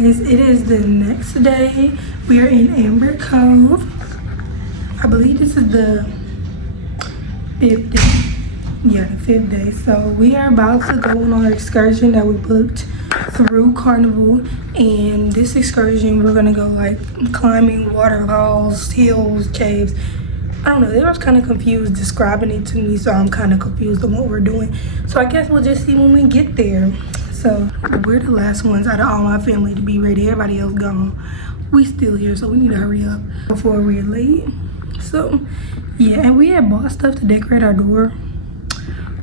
guys, it is the next day. We are in Amber Cove. I believe this is the 5th day. Yeah, the 5th day. So we are about to go on our excursion that we booked through Carnival. And this excursion, we're gonna go like climbing waterfalls, hills, caves. I don't know, they were kind of confused describing it to me, so I'm kind of confused on what we're doing. So I guess we'll just see when we get there. So we're the last ones out of all my family to be ready. Everybody else gone. We still here, so we need to hurry up before we're late. So yeah, and we had bought stuff to decorate our door,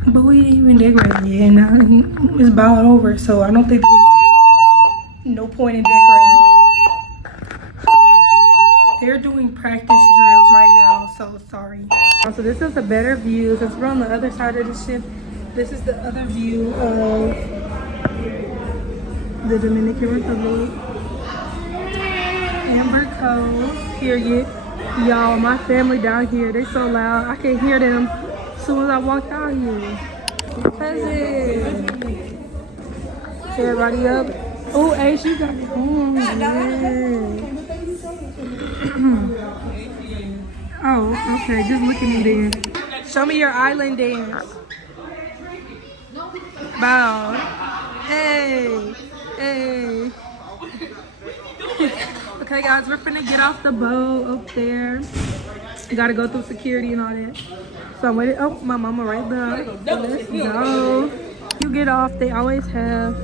but we didn't even decorate it yet. And now it's bowing over, so I don't think there's no point in decorating. They're doing practice drills right now, so sorry. So this is a better view because we're on the other side of the ship. This is the other view of the Dominican Republic. Amber Cove, period. Y'all, my family down here, they so loud. I can hear them as soon as I walk out here. Cousin. Everybody up. Oh, Ace, you got it on. Yeah. Oh, okay, just look at me then. Show me your island dance. Bow. Hey. Hey. Okay guys, we're finna get off the boat up there. You gotta go through security and all that. So I'm waiting. Oh, my mama right there. Let's go. You get off, they always have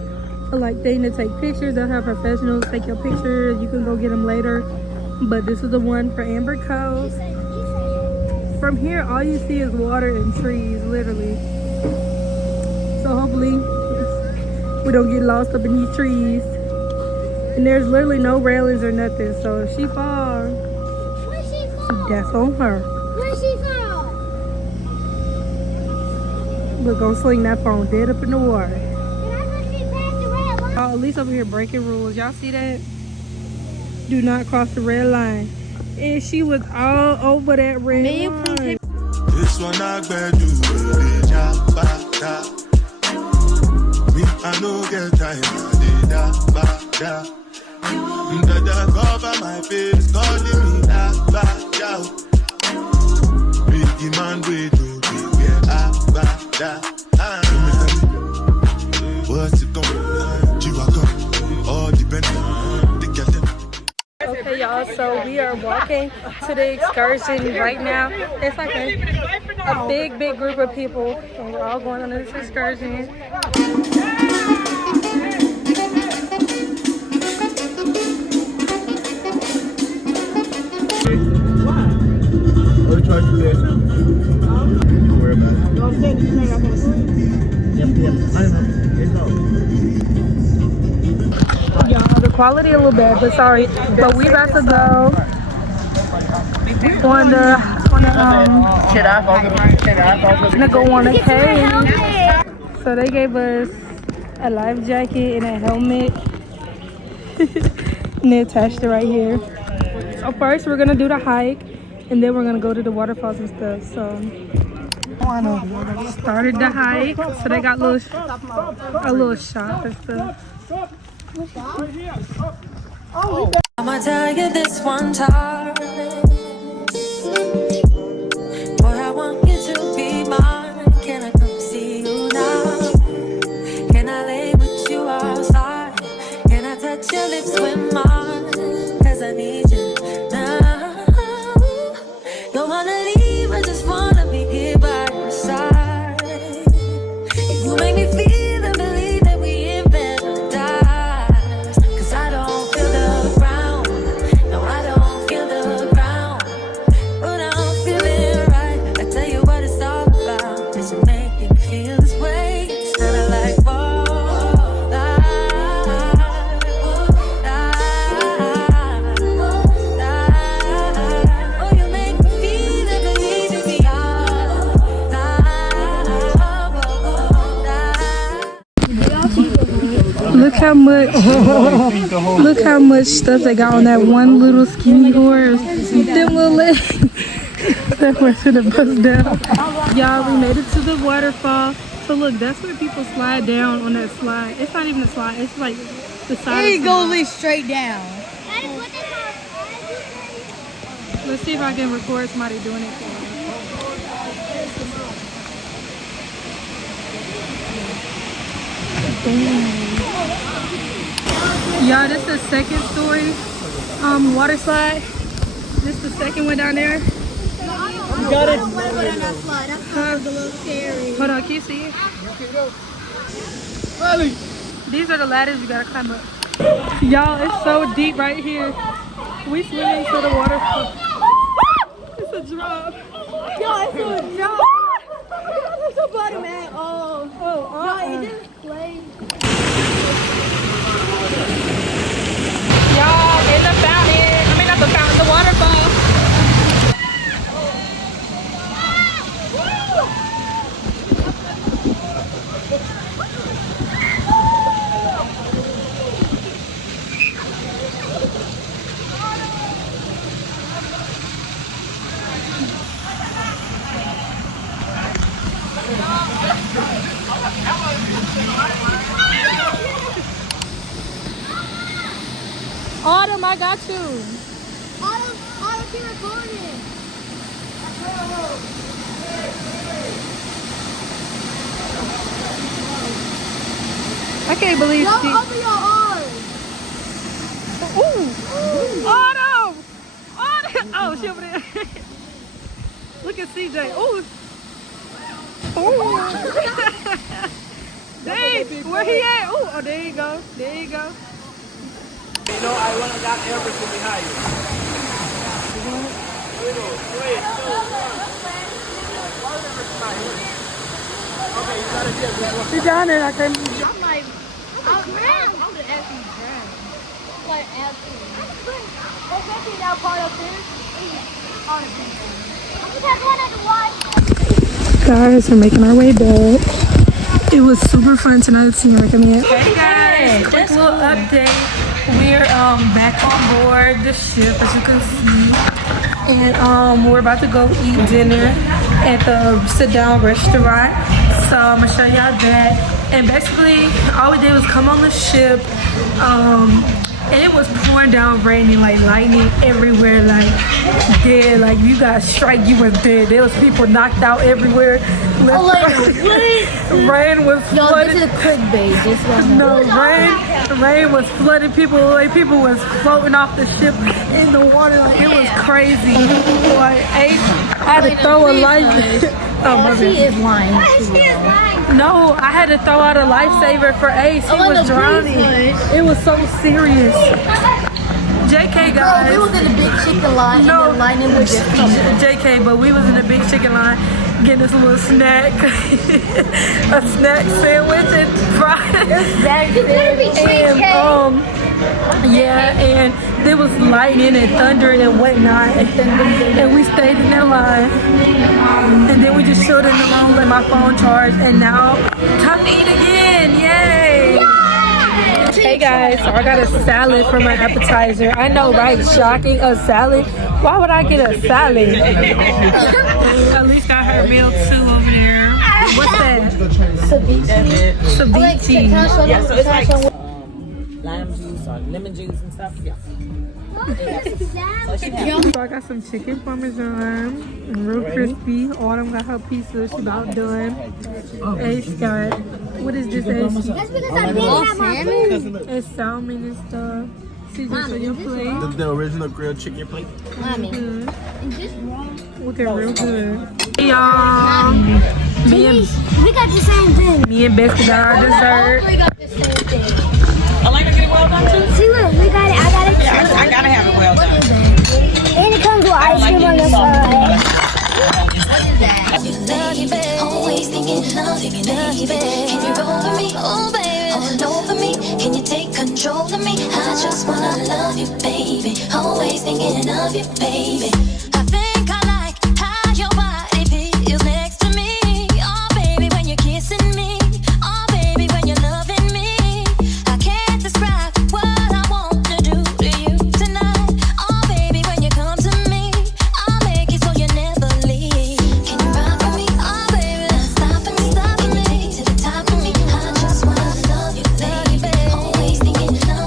a like thing to take pictures. They'll have professionals take your pictures. You can go get them later. But this is the one for Amber Cove. From here, all you see is water and trees, literally. So hopefully we don't get lost up in these trees. And there's literally no railings or nothing. So if she falls, that's on her. Where's she from? We're gonna sling that phone dead up in the water. And I thought she passed the red line. Oh, at least over here breaking rules. Y'all see that? Do not cross the red line. And she was all over that red line. This one I better do it. Me, I no get time. Dada cover my face, calling me back out. Big man, we do what's it going? Chihuahua, all depends on the captain. Okay, y'all, so we are walking to the excursion right now. It's like a big group of people, and we're all going on this excursion. Y'all, the quality a little bad, but sorry. But we about to go on the gonna go on a cave. So they gave us a life jacket and a helmet. And they attached it right here. So first we're gonna do the hike, and then we're gonna go to the waterfalls and stuff. So started the hike. So they got a little shop and stuff. I'ma tell you this one time. Boy, I want you to be mine. Can I come see you now? Can I lay with you outside? Can I touch your lips with mine? 'Cause I need you now. Don't wanna leave, I just wanna be here by your side. You make me feel and believe that we in paradise. 'Cause I don't feel the ground. No, I don't feel the ground. But I'm feeling right. I tell you what it's all about. It's making me feel this way. It's kinda like Look how much stuff they got on that one little skinny horse. Them little legs. That went to the bus down. Y'all, we made it to the waterfall. So look, that's where people slide down on that slide. It's not even a slide. It's like The side. It goes straight down. That is what they call. Let's see if I can record somebody doing it for us. Y'all, this is the second story water slide. This is the second one down there. You got it? I don't want to go down that slide. That slide's a little scary. Hold on, can you see it? These are the ladders you gotta climb up. Y'all, it's so deep right here. We swimming to the waterfall. It's a drop. Yo, it's a drop. There's somebody, man. Oh. No, it didn't play. Y'all, in the fountain. I mean, not the fountain, the waterfall. Autumn, I got you. Autumn keep recording. I can't believe Don't she... open your arms. Ooh. Autumn! Autumn! Oh, she over there. Look at CJ. Ooh. Ooh. Dang, where he at? Ooh, oh, there you go. There you go. You know, I want to got Amber from behind you. Okay, you got it there. She's down there. I couldn't... I'm like, I would actually drown. Like, absolutely. Especially that part up there. Guys, we're making our way back. It was super fun tonight. Team recommend. Hey guys, quick little update. We're back on board the ship, as you can see, and we're about to go eat dinner at the sit-down restaurant. So I'm gonna show y'all that. And basically, all we did was come on the ship. And it was pouring down raining, like lightning everywhere, like dead. Like if you got strike, you was dead. There was people knocked out everywhere. Rain was No, flooding. this is clickbait. This one. No, rain was flooding people away. People was floating off the ship in the water. Like it was crazy. Like I had to throw a life. Oh my She God. is lying. No, I had to throw out a lifesaver for Ace. He was drowning. It was so serious. JK, guys. We was in the big chicken line No. and the lightning was just coming. JK, but we was in the big chicken line getting us a little snack. A snack sandwich and fries. And there was lightning and thundering and whatnot. And we stayed in that line. And then we just chilled in the room, let my phone charge, and now time to eat again. Yay! Hey guys, so I got a salad for my appetizer. I know, right? Shocking, a salad. Why would I get a salad? At least got her meal too over there. What's that? Ceviche. Ceviche. Yeah, so it's like lime juice or lemon juice and stuff. Yeah. So I got some chicken parmesan, real crispy. Autumn got her pizza, she about done. Ace got, what is this, Ace? That's because I didn't have my food. It's salmon and stuff. CJ, so your plate. The original grilled chicken plate. Good. Is this wrong? Looking real good. Hey y'all. We got the same thing. Me and Bessie got our dessert. We got the same thing. I like to get it well done too. See, look, we got it. I got it. Yeah, I gotta have it well done. And it comes with ice Like cream on the it side. Love you, babe. Always thinking of you, baby. Can you roll with me? Oh, baby. Hold over me. Can you take control of me? I just wanna love you, baby. Always thinking of you, baby. I think I like how your body feels next to me. Oh, baby, when you're kissing me. Oh, baby, when you're loving me. I can't describe what I want to do to you tonight. Oh, baby, when you come to me, I'll make it so you never leave. Can you rock with me? Oh, baby, stop me to the top of me. I just wanna love you, baby. Always thinking of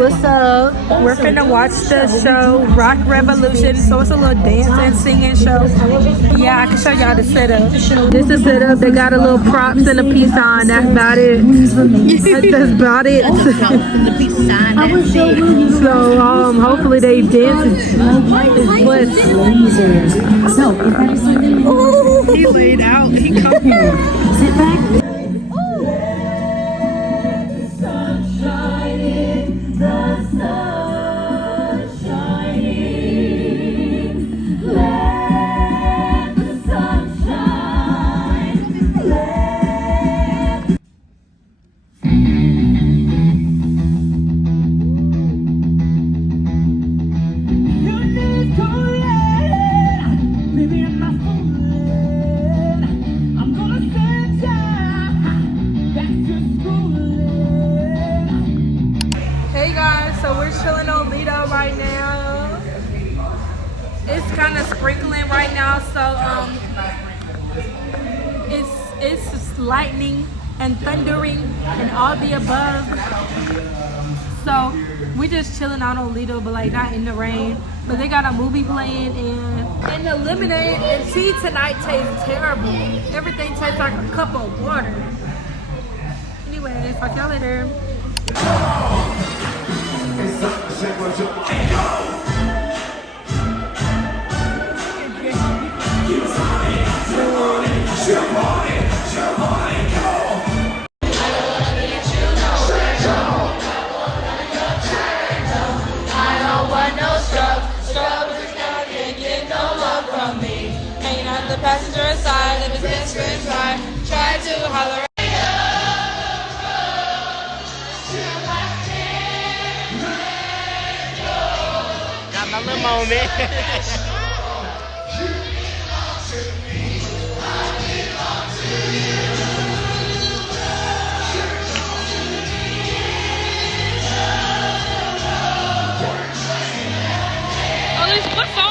What's up? We're finna watch the show Rock Revolution. So it's a little dance and singing show. Yeah, I can show y'all the setup. This is setup. They got a little props and a peace sign. That's about it. That's about it. So hopefully they dance. He laid out. He come. Sit back. Hey guys, so we're chilling on Lido right now. It's kind of sprinkling right now, so it's lightning and thundering and all the above. So we're just chilling out on Lido, but like not in the rain. But they got a movie playing, and the lemonade and tea tonight tastes terrible. Everything tastes like a cup of water. Anyway, fuck y'all later. The passenger side of his best friend's ride, tried to holler. Got my little moment. Oh, there's what song?